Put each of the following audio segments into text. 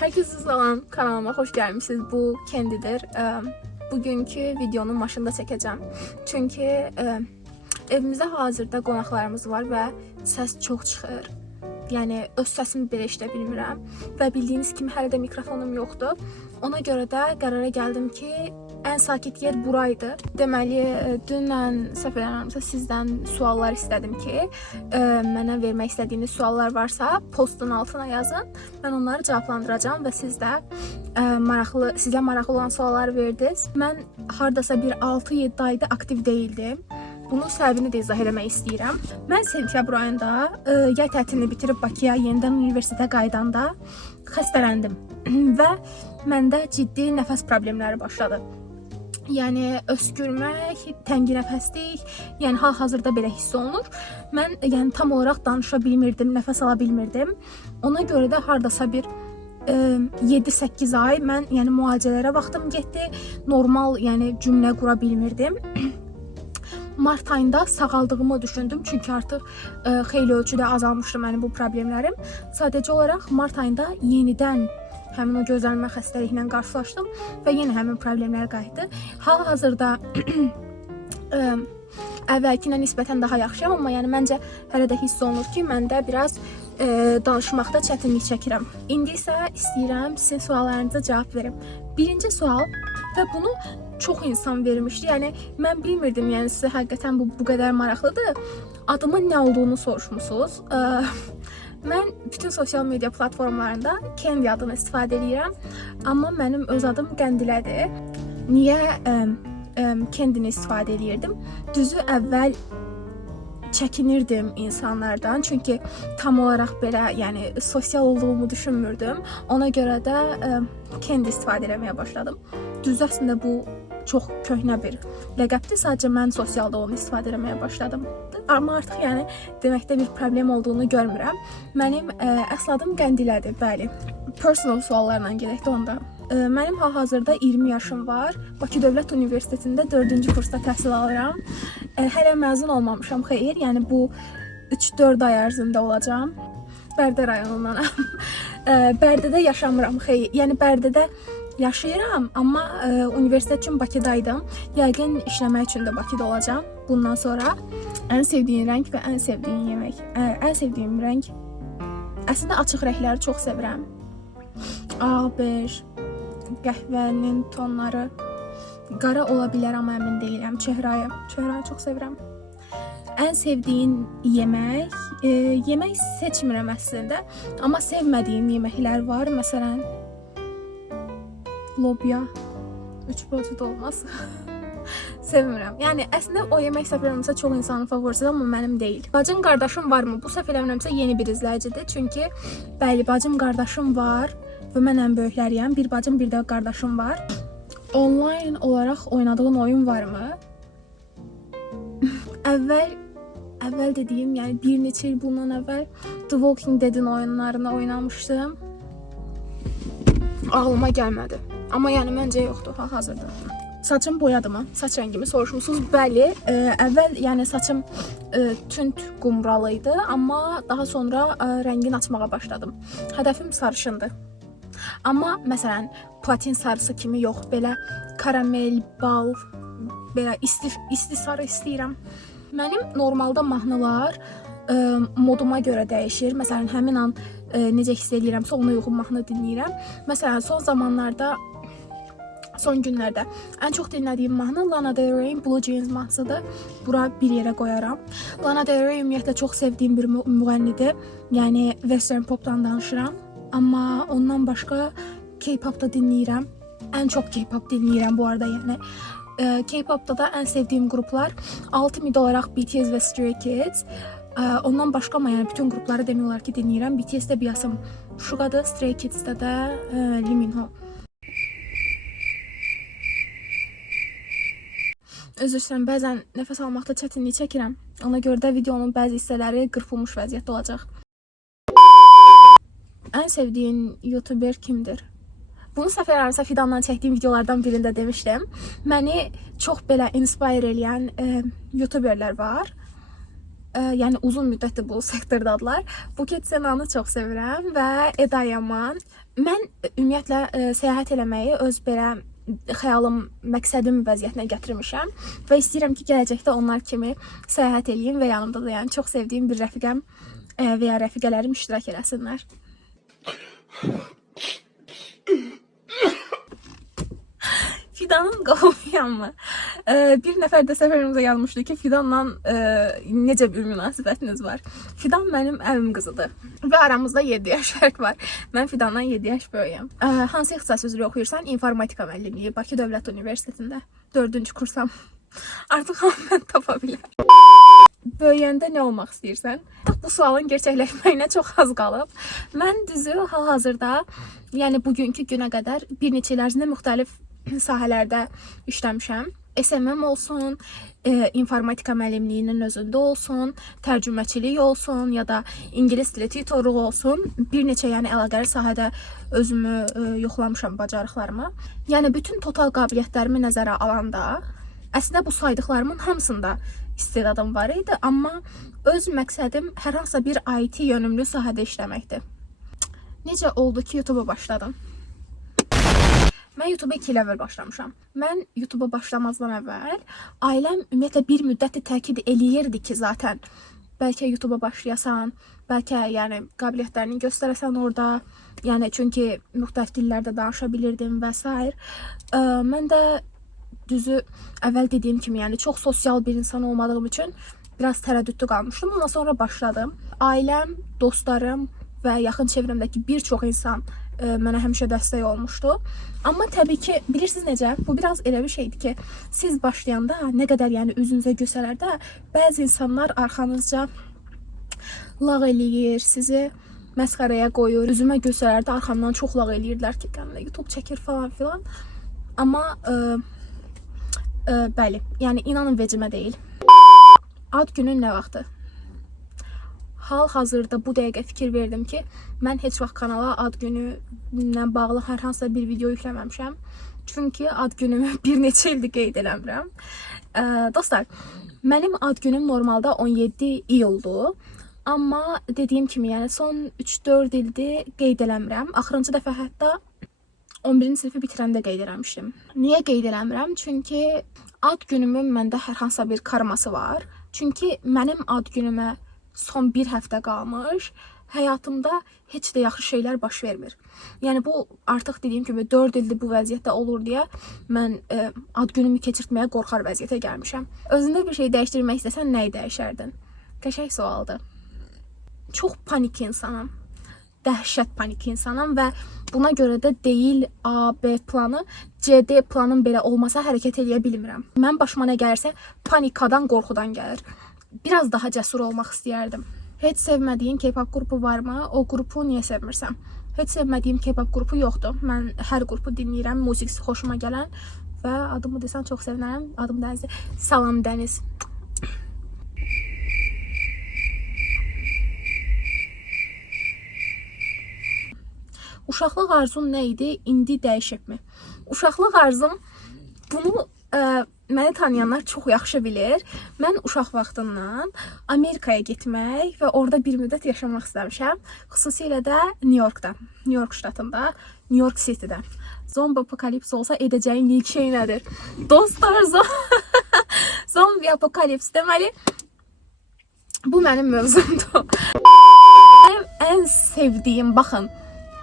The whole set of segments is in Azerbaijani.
Herkese salam, kanalıma hoş gelmişsiniz. Bu Kendidir. Bugünkü videonu maşında çəkəcəm. Çünki evimizdə hazırda qonaqlarımız var və səs çox çıxır. Yəni öz səsimi belə eşidə bilmirəm və bildiyiniz kimi hələ də mikrofonum yoxdur. Ona görə də qərara gəldim ki, ən sakit yer buraydı. Deməli, dünən səhv eləmirəmsə sizdən suallar istədim ki, mənə vermək istədiyiniz suallar varsa postun altına yazın. Mən onları cavablandıracağam və siz də sizə maraqlı olan sualları verdiniz. Mən hardasa bir 6-7 ayda aktiv değildim. Bunun səbəbini də izah eləmək istəyirəm. Mən sentyabr ayında yay tətilini bitirib Bakıya yenidən universitetə qaydanda xəstələndim və məndə ciddi nəfəs problemləri başladı. Yəni öskürmək, təngi nəfəslik, yəni hal-hazırda belə hiss olunur. Mən yəni tam olaraq danışa bilmirdim, nəfəs ala bilmirdim. Ona görə də hardasa bir 7-8 ay mən yəni müalicələrə vaxtım getdi. Normal yəni cümlə qura bilmirdim. Mart ayında sağaldığımı düşündüm çünkü artık xeyli ölçüdə azalmışdı mənim bu problemlərim. Sadəcə olaraq Mart ayında yenidən həmin o gözlənmə xəstəliklə qarşılaşdım və yenə həmin problemlər qayıtdı. Hal-hazırda əvvəlkinə nisbətən daha yaxşıyam, amma yəni məncə hələ də hiss olunur ki, məndə biraz danışmaqda çətinlik çəkirəm. İndi isə istəyirəm sizin suallarınıza cavab verim. Birinci sual və bunu çox insan vermişdi. Yəni mən bilmirdim, yəni sizə həqiqətən bu qədər maraqlıdır. Adımın nə olduğunu soruşmusunuz. Mən bütün sosial media platformalarında Kendi adını istifadə edirəm. Amma mənim öz adım Qəndilədir. Niyə Kendini istifadə edirdim? Düzü əvvəl çəkinirdim insanlardan. Çünki tam olaraq belə, yəni sosial olduğumu düşünmürdüm. Ona görə də Kendi istifadə etməyə başladım. Düzü əslində bu çox köhnə bir ləqəbdir. Sadəcə mən sosialda onu istifadə etməyə başladım. Amma artıq yəni deməkdə bir problem olduğunu görmürəm. Mənim əsl adım Qəndilədir, bəli. Personal suallarla gedək də onda. Mənim hal-hazırda 20 yaşım var. Bakı Dövlət Universitetində 4-cü kursda təhsil alıram. Hələ məzun olmamışam, xeyr. Yəni bu 3-4 ay ərzində olacağam. Bərdə rayonundanam. Bərdədə yaşamıram, xeyr. Yəni Bərdədə yaşayıram, amma universitet üçün Bakıdaydım. Yəqin işləmək üçün də Bakıda olacağam bundan sonra. Ən sevdiyim rəng və ən sevdiyim yemək. Ən sevdiyim rəng əslində açıq rəngləri çox sevirəm. Ağ, bej, qəhvənin tonları, qara ola bilər, amma əmin deyiləm. Çəhrayı çox sevirəm. Ən sevdiyim yemək, yemək seçmirəm əslində, amma sevmədiyim yeməklər var. Məsələn, lobya, 3 boyutlu olmaz. Sevmirəm. Yəni əslində o yemək səhv eləmirəmsə çox insanın favorisidir, amma mənim deyil. Bacım qardaşım varmı? Bu səhv eləmirəmsə yeni bir izləyicidir. Çünki bəli, bacım qardaşım var və mən ən böyükləriyəm. Bir bacım, bir də qardaşım var. Online olaraq oynadığın oyun varmı? Əvvəl dediyim, yəni bir neçə il bundan əvvəl The Walking Dead'in oyunlarını oynamışdım. Ağlıma gəlmədi. Amma yəni məncə yoxdur hal-hazırda. Saçım boyadı mı? Saç rəngimi soruşmusunuz. Bəli, əvvəl yəni saçım tünd qumralıydı, amma daha sonra rəngini açmağa başladım. Hədəfim sarışındır. Amma məsələn platin sarısı kimi yox, belə karamel, bal, belə isti sarı istəyirəm. Mənim normalda mahnılar moduma görə dəyişir. Məsələn, həmin an necə hiss edirəmsə ona uyğun mahnı dinləyirəm. Məsələn, son günlərdə ən çox dinlədiyim mahnı Lana Del Rey'in Blue Jeans mahnısıdır. Bura bir yerə qoyaram. Lana Del Rey ümumiyyətlə çox sevdiyim bir müğənnidir. Yəni western popdan danışıram. Amma ondan başqa K-pop da dinləyirəm. Ən çox K-pop dinləyirəm bu arada, yəni. K-popda da ən sevdiyim gruplar 6 mid olaraq BTS və Stray Kids. Ondan başqa amma yəni bütün qrupları demək olar ki dinləyirəm. BTS-də Beyonce Sugadır, Stray Kids-də də Lee Min-ho. Özür istəyirəm, bəzən nəfəs almaqda çətinlik çəkirəm. Ona görə də videonun bəzi hissələri qırpılmış vəziyyətdə olacaq. Ən sevdiyin YouTuber kimdir? Bunu səhv eləmirəmsə Fidanla çəkdiyim videolardan birində demişdim. Məni çox belə inspire eləyən YouTuberlər var. yəni uzun müddətdir bu sektordadırlar. Buket Senanı çox sevirəm və Eda Yaman. Mən ümumiyyətlə səyahət eləməyi öz belə xəyalım, məqsədim vəziyyətinə gətirmişəm və istəyirəm ki, gələcəkdə onlar kimi səyahət eləyim və yanımda da yəni çox sevdiyim bir rəfiqəm və ya rəfiqələrim iştirak eləsinlər. Fidanın qovmayanmı? Bir nəfər də səfərimizə yazmışdı ki, Fidanla necə bir münasibətiniz var? Fidan mənim əvim qızıdır və aramızda 7 yaş fərq var. Mən Fidandan 7 yaş böyüyəm. Hansı ixtisas üzrə oxuyursan? İnformatika müəllimliyi, Bakı Dövlət Universitetində 4-cü kursam. Artıq hamı tapa bilər. Böyüyəndə nə olmaq istəyirsən? Bu sualın gerçəkləşməyinə çox az qalıb. Mən düzü hal-hazırda, yəni bugünkü günə qədər bir neçə il ərzində müxtəlif sahələrdə işləmişəm. SMM olsun, informatika müəllimliyinin özündə olsun, tərcüməçilik olsun ya da ingilis dili tutorluğu olsun. Bir neçə yəni əlaqəli sahədə özümü yoxlamışam bacarıqlarımı. Yəni bütün total qabiliyyətlərimi nəzərə alanda, əslində bu saydıqlarımın hamısında istedadım var idi, amma öz məqsədim hər hansısa bir IT yönümlü sahədə işləməkdir. Necə oldu ki, YouTube-a başladım? Mən YouTube-a 2 il əvvəl başlamışam. Mən YouTube-a başlamazdan əvvəl ailəm ümumiyyətlə bir müddətdir təkid eləyirdi ki, zaten bəlkə YouTube-a başlayasan, bəlkə yəni qabiliyyətlərini göstərəsən orada. Yəni çünki müxtəlif dillərdə danışa bilirdim və s. Mən də düzü əvvəl dediyim kimi, yəni çox sosial bir insan olmadığım üçün biraz tərəddüdlü qalmışdım, amma sonra başladım. Ailəm, dostlarım və yaxın çevrəmdəki bir çox insan mənə həmişə dəstək olmuşdu. Amma təbii ki, bilirsiniz necə? Bu biraz elə bir şeydir ki, siz başlayanda nə qədər yəni üzünüzə göstərər də, bəzi insanlar arxanızca lağ eləyir, sizi məsxərəyə qoyur, üzümə göstərər də arxamdan çox lağ eləyirdilər ki, qəmlə YouTube çəkir falan filan. Amma bəli, yəni inanın vecimə deyil. Ad günün nə vaxtı? Hal-hazırda bu dəqiqə fikir verdim ki, mən heç vaxt kanala ad günündən bağlı hər hansısa bir video yükləməmişəm. Çünki ad günümü bir neçə ildir qeyd eləmirəm. Dostlar, mənim ad günüm normalda 17 iyuldur. Amma dediyim kimi, yəni son 3-4 ildir qeyd eləmirəm. Axırıncı dəfə hətta 11-ci sinifi bitirəndə qeyd eləmişdim. Niyə qeyd eləmirəm? Çünki ad günümün məndə hər hansısa bir karması var. Çünki mənim ad günümə son bir həftə qalmış, həyatımda heç də yaxşı şeylər baş vermir. Yəni bu artıq dediyim kimi 4 ildir bu vəziyyətdə olur deyə mən ad günümü keçirtməyə qorxar vəziyyətə gəlmişəm. Özündə bir şey dəyişdirmək istəsən nəyi dəyişərdin? Qəşəng sualdır. Çox panik insanam. Dəhşət panik insanam və buna görə də deyil A, B planı, C, D planım belə olmasa hərəkət eləyə bilmirəm. Mən başıma nə gəlirsə panikadan, qorxudan gəlir. Biraz daha cəsur olmaq istəyərdim. Heç sevmədiyin K-pop qrupu varmı? O qrupu niyə sevmirsən? Heç sevmədiyim K-pop qrupu yoxdur. Mən hər qrupu dinləyirəm, musiqisi xoşuma gələn və adımı desən çox sevinərəm. Adım Dənizdir. Salam Dəniz. Uşaqlıq arzum nə idi? İndi dəyişibmi? Uşaqlıq arzum bunu məni tanıyanlar çox yaxşı bilir. Mən uşaq vaxtından Amerikaya getmək və orada bir müddət yaşamaq istəmişəm. Xüsusilə də New Yorkda, New York ştatında, New York City'də. Zombi apokalips olsa edəcəyin ilk şey nədir? Dostlar, zombi apokalips deməli, bu mənim mövzumdur. Mənim ən sevdiyim, baxın,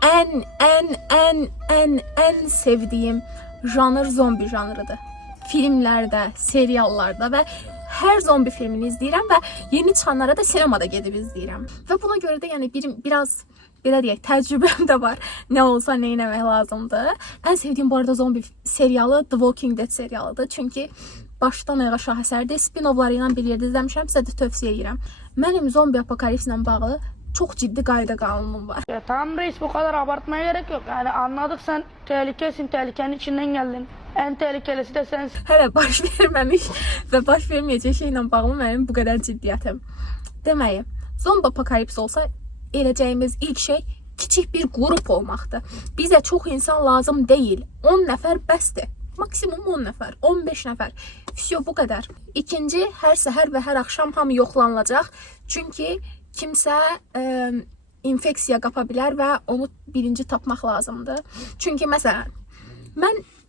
ən sevdiyim janr zombi janrıdır. Filmlərdə, seriallarda və hər zombi filmini izləyirəm və yeni çıxanlara da sinemada gedib izləyirəm. Və buna görə də yəni biraz belə deyək, təcrübəm də var. Nə olsa nə etmək lazımdır. Ən sevdiyim bu arada zombi serialı The Walking Dead serialıdır. Çünki başdan ayağa şahesərdir. Spin-offları ilə bir yerdə izləmişəm, sizə də tövsiyə edirəm. Mənim zombi apokalipslə bağlı çok ciddi qayda qanunum var. Ya tamam reis, bu kadar abartmaya gerek yok. Yani anladık, sen tehlikesin, tehlikenin içinden geldin. En tehlikelisi de sensin. Hələ baş verməmiş və baş verməyəcək şeylə bağlı mənim bu qədər ciddiyyətim. Deməyi, zombi apokalips olsa eləcəyimiz ilk şey kiçik bir qrup olmaqdır. Bizə çox insan lazım deyil. 10 nəfər bəsdir. Maksimum 10 nəfər, 15 nəfər. Всё bu qədər. İkinci, hər səhər və hər axşam hamı yoxlanılacaq. Çünki kimsə infeksiya qapa bilər və onu birinci tapmaq lazımdır. Çünki məsələn,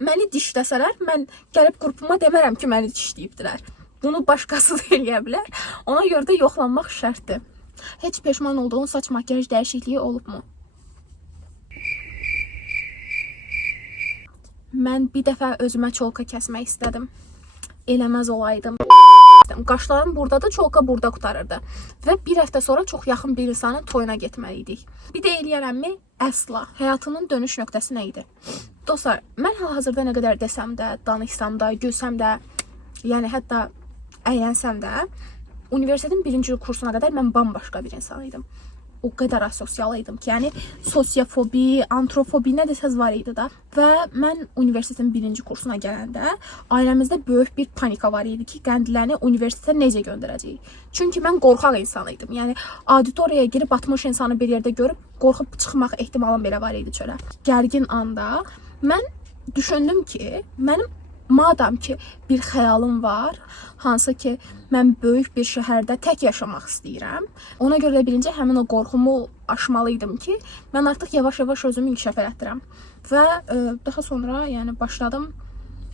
məni dişləsələr, mən gəlib qrupuma demərəm ki, məni dişləyibdilər. Bunu başqası da eləyə bilər. Ona görə də yoxlanmaq şərtdir. Heç peşman olduğun saç makyaj dəyişikliyi olubmu? Mən bir dəfə özümə çolka kəsmək istədim. Eləməz olaydım. Qaşlarım buradadır, çolka burada qutarırdı. Və bir həftə sonra çox yaxın bir insanın toyuna getməliydik. Bir də eləyərəmmi? Əsla. Həyatının dönüş nöqtəsi nə idi? Dostlar, mən hal-hazırda nə qədər desəm də, danışsam da, gülsəm də, yəni hətta əylənsəm də, universitetin birinci kursuna qədər mən bambaşqa bir insan idim. O qədər asosial idim ki, yəni sosiyofobi, antrofobi nə desəz var idi da. Və mən universitetin birinci kursuna gələndə ailəmizdə böyük bir panika var idi ki, qəndiləni universitetə necə göndərəcəyik. Çünki mən qorxaq insan idim. Yəni auditoriyaya girib 60 insanı bir yerdə görüb qorxub çıxmaq ehtimalım belə var idi çölə. Gərgin anda mən düşündüm ki, mənim madam ki bir xəyalım var, hansı ki mən böyük bir şəhərdə tək yaşamaq istəyirəm. Ona görə də birinci həmin o qorxumu aşmalıydım ki, mən artıq yavaş-yavaş özümü inkişaf etdirəm. Və daha sonra yəni başladım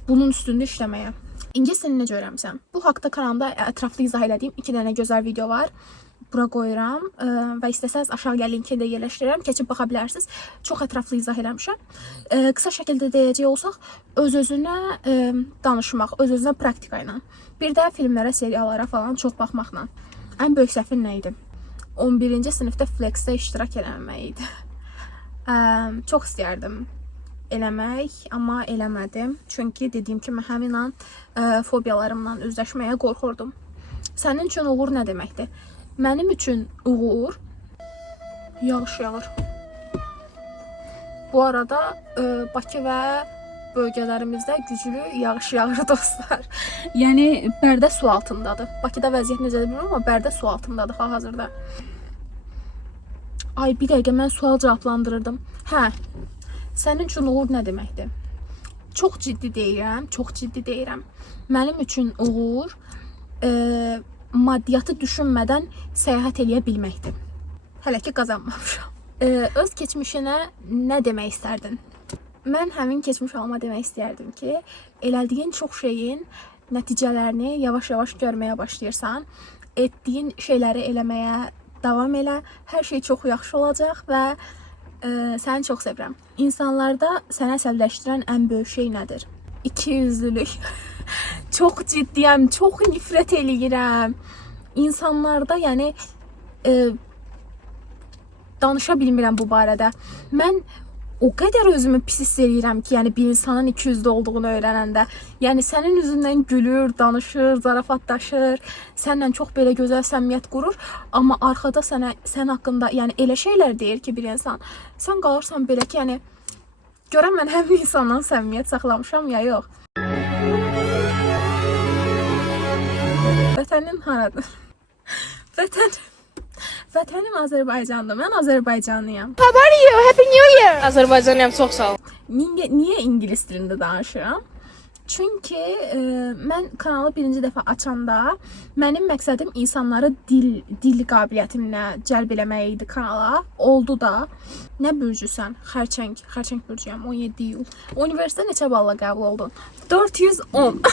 bunun üstündə işləməyə. İngilis dilini necə öyrənmisən? Bu haqqda kanalımda ətraflı izah elədiyim 2 dənə gözəl video var. Bura qoyuram və istəsəz aşağıya linki də yerləşdirirəm. Keçib baxa bilərsiniz. Çox ətraflı izah eləmişəm. Qısa şəkildə deyəcək olsaq, öz-özünə danışmaq, öz-özünə praktika ilə. Bir də filmlərə, seriallara falan çox baxmaqla. Ən böyük səhvin nə idi? 11-ci sinifdə Flexdə iştirak eləmək idi. Çox istəyərdim eləmək, amma eləmədim. Çünki dediyim kimi həmin an fobiyalarımla üzləşməyə qorxurdum. Sənin üçün uğur nə deməkdir? Mənim üçün uğur yağış yağır. Bu arada Bakı və bölgələrimizdə güclü yağış yağır dostlar. Yəni Bərdə su altındadır. Bakıda vəziyyət necədir bilmirəm, amma Bərdə su altındadır hal-hazırda. Ay bir dəqiqə mən sual cavablandırırdım. Hə. Sənin üçün uğur nə deməkdir? Çox ciddi deyirəm. Mənim üçün uğur maddiyyatı düşünmədən səyahət eləyə bilməkdir. Hələ ki qazanmamışam. Öz keçmişinə nə demək istərdin? Mən həmin keçmiş halıma demək istərdim ki, elədiyin çox şeyin nəticələrini yavaş-yavaş görməyə başlayırsan. Etdiyin şeyləri eləməyə davam elə. Hər şey çox yaxşı olacaq və səni çox sevirəm. İnsanlarda səni əsəbləşdirən ən böyük şey nədir? İkiyüzlülük. Çox ciddiyəm, çox nifrət eləyirəm. İnsanlarda, yəni danışa bilmirəm bu barədə. Mən o qədər özümü pis hiss eləyirəm ki, yəni bir insanın ikiyüzlü olduğunu öyrənəndə. Yəni sənin üzündən gülür, danışır, zarafatlaşır, səndən çox belə gözəl səmimiyyət qurur, amma arxada sən haqqında, yəni elə şeylər deyir ki bir insan. Sən qalırsan belə ki, yəni görəm mən həmin insandan səmimiyyət saxlamışam ya yox. Vətənin haradır? Vətənim Azərbaycandır. Mən Azərbaycanlıyam. How are you? Happy New Year. Azərbaycanlıyam, çox sağ ol. Niyə ingilis dilində danışıram? Çünki mən kanalı birinci dəfə açanda mənim məqsədim insanları dil qabiliyyətimlə cəlb eləmək idi kanala. Oldu da. Nə bürcüsən? Xərçəng bürcüyəm. 17 iyul. Universitetə neçə balla qəbul oldun? 410.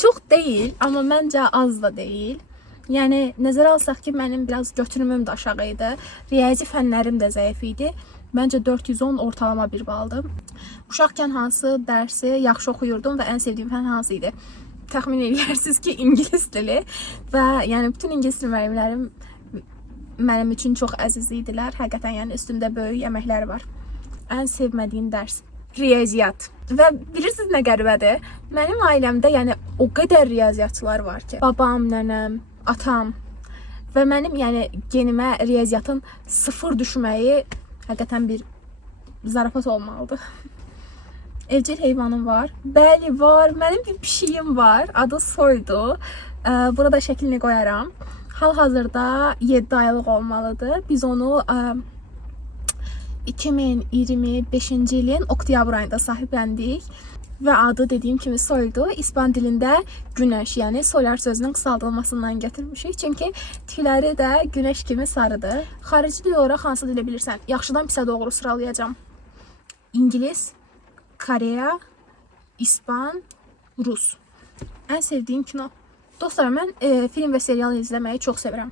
Çox deyil, amma məncə az da deyil. Yəni nəzərə alsaq ki, mənim biraz götürümüm də aşağı idi. Riyazi fənlərim də zəif idi. Məncə 410 ortalama bir baldır. Uşaqkən hansı dərsi yaxşı oxuyurdum və ən sevdiyim fən hansı idi? Təxmin edirsiniz ki, ingilis dili və yəni bütün ingilis dili müəllimlərim mənim üçün çox əziz idilər. Həqiqətən yəni üstümdə böyük əməkləri var. Ən sevmədiyim dərs riyaziyyat. Və bilirsiniz nə qəribədir? Mənim ailəmdə yəni o qədər riyaziyyatçılar var ki, babam, nənəm, atam və mənim yəni genimə riyaziyyatın 0 düşməyi həqiqətən bir zarafat olmalıdır. Evcil heyvanım var. Bəli, var. Mənim bir pişiyim var. Adı Soydu. Burada şəklini qoyaram. Hal-hazırda 7 aylıq olmalıdır. Biz onu 2025-ci ilin oktyabr ayında sahibləndik. və adı dediyim kimi soydu. İspan dilində günəş, yəni solar sözünün qısaldılmasından gətirmişik. Çünki tükləri də günəş kimi sarıdır. Xarici dil olaraq hansı dili bilirsən? Yaxşıdan pisə doğru sıralayacağam. İngilis, Koreya, İspan, Rus. Ən sevdiyim kino. Dostlar, mən film və serial izləməyi çox sevirəm.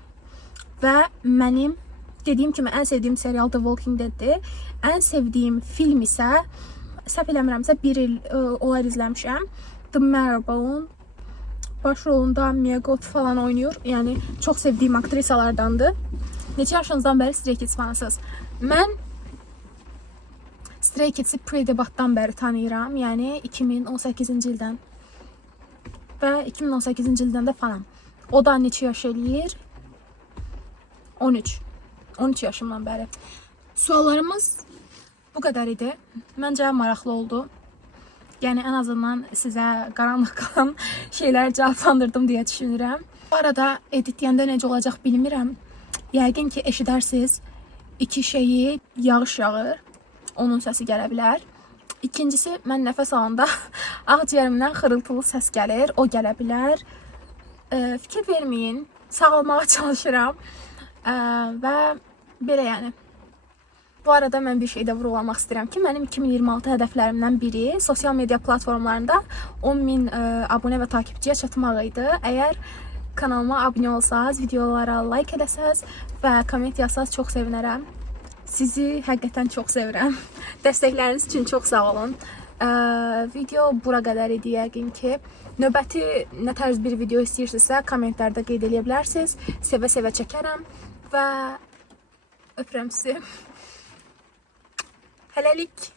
Və mənim dediyim kimi ən sevdiyim serial The Walking Dead-dir. Ən sevdiyim film isə, səhv eləmirəmsə, 1 il olar izləmişəm. The Marrow. Baş rolunda Mia Goth falan oynayır. Yəni çox sevdiyim aktrisalardandır. Neçə yaşınızdan bəri Stray Kids fansınız? Mən Stray Kids-i pre-debatdan bəri tanıyıram. Yəni 2018-ci ildən. Və 2018-ci ildən də fanam. O da neçə yaş eləyir? 13. 13 yaşımdan bəri. Suallarımız bu qədər idi. Məncə maraqlı oldu. Yəni ən azından sizə qaranlıq qalan şeyləri cavablandırdım deyə düşünürəm. Bu arada editləyəndə necə olacaq bilmirəm. Yəqin ki eşidərsiniz. İki şeyi yağış yağır. Onun səsi gələ bilər. İkincisi, mən nəfəs alanda ağciyərimdən xırıltılı səs gəlir. O gələ bilər. Fikir verməyin. Sağalmağa çalışıram. Və belə yəni. Bu arada mən bir şeydə vurğulamaq istəyirəm ki, mənim 2026 hədəflərimdən biri sosial media platformlarında 10.000 abunə və takipçiyə çatmaq idi. Əgər kanalıma abunə olsanız, videolara like edəsəz və komment yazsanız çox sevinərəm. Sizi həqiqətən çox sevirəm. Dəstəkləriniz üçün çox sağ olun. Video bura qədər idi yəqin ki. Növbəti nə tərz bir video istəyirsinizsə, kommentlərdə qeyd edə bilərsiniz. Sevə-sevə çəkərəm və öpürəm sizi. Hələlik.